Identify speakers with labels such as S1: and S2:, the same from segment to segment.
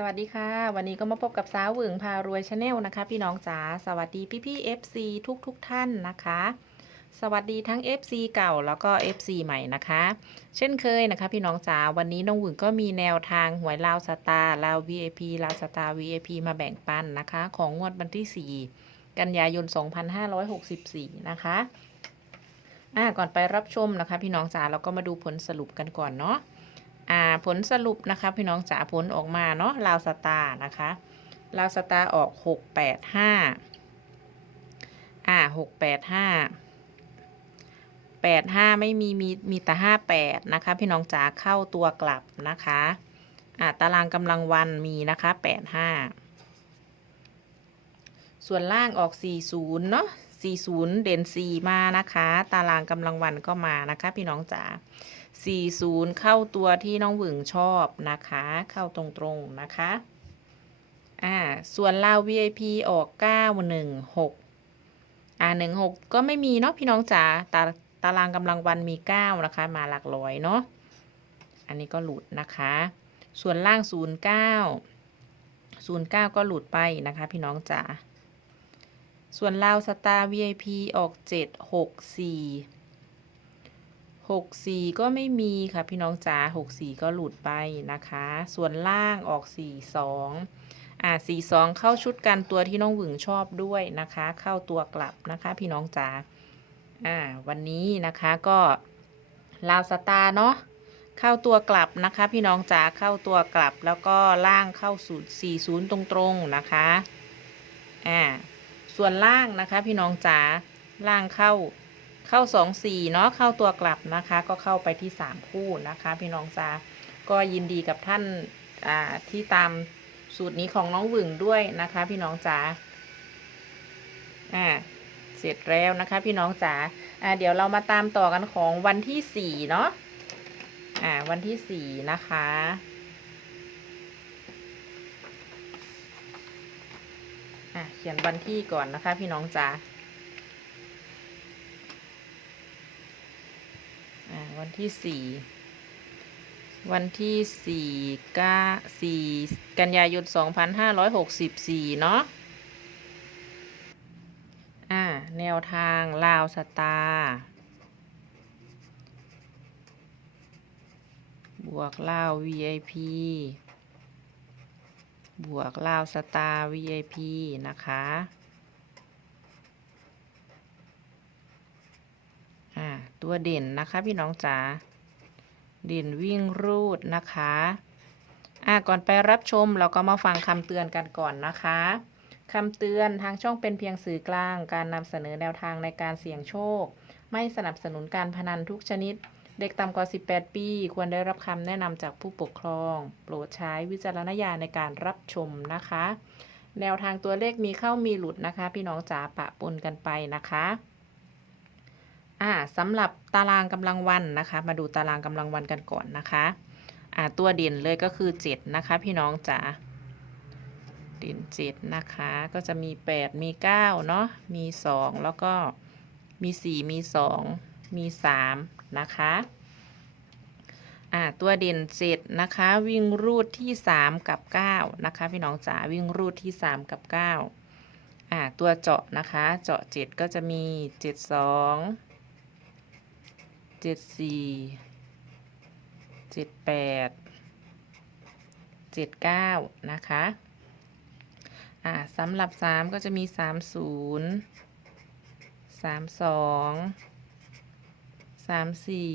S1: สวัสดีค่ะ วันนี้ก็มาพบกับสาวหวึงพารวยชาแนลนะคะ พี่น้องจ๋าสวัสดีพี่พี่ FC ทุกทุกท่านนะคะ สวัสดีทั้ง FC เก่าแล้วก็ FC ใหม่นะคะ เช่นเคยนะคะ พี่น้องจ๋าวันนี้น้องหวึงก็มีแนวทางหวยลาวสตาร์ลาว VIP ลาวสตาร์ VIP มาแบ่งปันนะคะ ของงวดวันที่ 4 กันยายน 2564 นะคะอ่าก่อนไปรับชมนะคะ พี่น้องจ๋าเราก็มาดูผลสรุปกันก่อนเนาะ อ่าผลสรุปนะคะพี่น้องจ๋าผลออกมาเนาะลาวสตาร์นะคะลาวสตาร์ออกหกแปดห้าอ่าหกแปดห้าแปดห้าไม่มีมีมีแต่ห้าแปดนะคะพี่น้องจ๋าเข้าตัวกลับนะคะอ่าตารางกำลังวันมีนะคะแปดห้าส่วนล่างออกสี่ศูนย์เนาะสี่ศูนย์เด่นสี่มานะคะ ตารางกำลังวันก็มานะคะ พี่น้องจ๋า 40 เข้าตัวที่น้องหวึงชอบนะคะ เข้าตรงๆนะคะ อ่า ส่วนลาว VIP ออก 916 อ่า 16 ก็ไม่มีเนาะพี่น้องจ๋าตาตารางกำลังวันมี 9 นะคะ มาหลักร้อยเนาะ อันนี้ก็หลุดนะคะ ส่วนล่าง 09 09 ก็หลุดไปนะคะ พี่น้องจ๋า ส่วนลาวสตาร์ VIP ออก 764 หกสี่ก็ไม่มีค่ะพี่น้องจ๋าหกสี่ก็หลุดไปนะคะ ส่วนล่างออกสี่สองอ่าสี่สองเข้าชุดกันตัวที่น้องหวึงชอบด้วยนะคะ เข้าตัวกลับนะคะพี่น้องจ๋าอ่า วันนี้นะคะก็ลาวสตาร์เนาะเข้าตัวกลับนะคะ พี่น้องจ๋าเข้าตัวกลับแล้วก็ล่างเข้าสูตรสี่ศูนย์ตรงๆนะคะอ่าส่วนล่างนะคะ พี่น้องจ๋าล่างเข้า เข้าสองสี่เนาะเข้าตัวกลับนะคะ ก็เข้าไปที่สามคู่นะคะ พี่น้องจ้าก็ยินดีกับท่านอ่าที่ตามสูตรนี้ของน้องวึงด้วยนะคะ พี่น้องจ๋าอ่าเสร็จแล้วนะคะ พี่น้องจ๋าอ่าเดี๋ยวเรามาตามต่อกันของวันที่สี่เนาะอ่าวันที่สี่นะคะอ่าเขียนวันที่ก่อนนะคะ พี่น้องจ๋า อ่า วันที่สี่วันที่สี่ก้าสี่กันยายนสองพันห้าร้อยหกสิบสี่เนาะอ่า แนวทาง ลาวสตาร์บวกลาว VIP บวกลาวสตาร์ VIP นะคะ อ่า ตัวเด่นนะคะพี่น้องจ๋าเด่นวิ่งรูดนะคะอ่าก่อนไปรับชมเราก็มาฟังคำเตือนกันก่อนนะคะคำเตือนทางช่องเป็นเพียงสื่อกลาง การนำเสนอแนวทางในการเสี่ยงโชค ไม่สนับสนุนการพนันทุกชนิด เด็กต่ำกว่า 18 ปี ควรได้รับคำแนะนำจากผู้ปกครอง โปรดใช้วิจารณญาณในการรับชมนะคะ แนวทางตัวเลขมีเข้ามีหลุดนะคะ พี่น้องจ๋าปะปนกันไปนะคะ อ่าสำหรับตารางกำลังวันนะคะ มาดูตารางกำลังวันกันก่อนนะคะอ่าตัวเด่นเลยก็คือ 7 นะคะ พี่น้องจ๋าเด่น 7 นะคะ ก็จะมี 8 มี 9 เนาะมี 2 แล้วก็มี 4 มี 2 มี 3 นะคะอ่าตัวเด่น 7 นะคะ วิ่งรูดที่ 3 กับ 9 นะคะ พี่น้องจ๋าวิ่งรูดที่ 3 กับ 9อ่าตัวเจาะนะคะ เจาะ 7 ก็จะมี 7 2 เจ็ดสี่เจ็ดแปดเจ็ดเก้านะคะอ่าสำหรับสามก็จะมีสามศูนย์สามสองสามสี่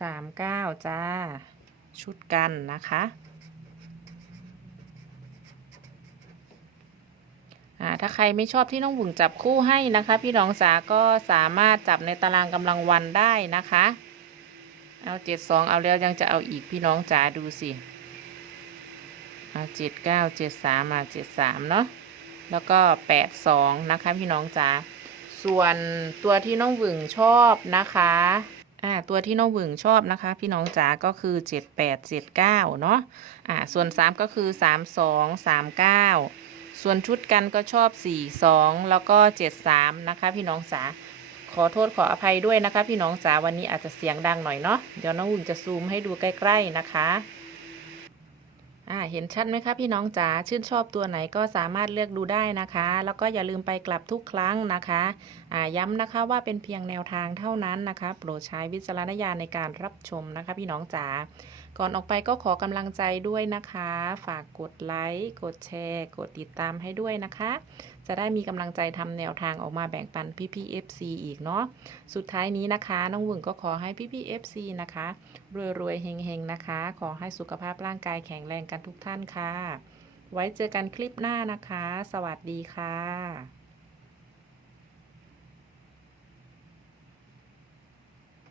S1: สามเก้าจ้า ชุดกันนะคะ อ่า ถ้าใครไม่ชอบที่น้องบุ๋งจับคู่ให้นะคะ พี่น้องจ๋าก็สามารถจับในตารางกำลังวันได้นะคะ เอาเจ็ดสองเอาแล้วยังจะเอาอีกพี่น้องจ๋าดูสิ เอาเจ็ดเก้าเจ็ดสามมาเจ็ดสามเนาะ แล้วก็แปดสองนะคะพี่น้องจ๋า ส่วนตัวที่น้องหวึงชอบนะคะ่าตัวที่น้องหวึงชอบนะคะ พี่น้องจ๋าก็คือเจ็ดแปดเจ็ดเก้าเนาะอ่าส่วนสามก็คือสาม ส่วนชุดกันก็ชอบ 4 2 แล้วก็ 7 3 นะคะ พี่น้องจ๋าขอโทษขออภัยด้วยนะคะ พี่น้องจ๋าวันนี้อาจจะเสียงดังหน่อยเนาะเดี๋ยวน้องอุ่นจะซูมให้ดูใกล้ๆนะคะอ่าเห็นชัดไหมคะพี่น้องจ๋าชื่นชอบตัวไหนก็สามารถเลือกดูได้นะคะ แล้วก็อย่าลืมไปกลับทุกครั้งนะคะอ่าย้ำนะคะว่าเป็นเพียงแนวทางเท่านั้นนะคะ โปรดใช้วิจารณญาณในการรับชมนะคะ พี่น้องจ๋า ก่อนออกไปก็ขอกำลังใจด้วยนะคะ ฝากกดไลค์ กดแชร์ กดติดตามให้ด้วยนะคะ จะได้มีกำลังใจทำแนวทางออกมาแบ่งปันพี่ๆ FC อีกเนาะ สุดท้ายนี้นะคะ น้องวึงก็ขอให้พี่ๆ FC นะคะ รวยๆ เฮงๆ นะคะ ขอให้สุขภาพร่างกายแข็งแรงกันทุกท่านค่ะ ไว้เจอกันคลิปหน้านะคะ สวัสดีค่ะ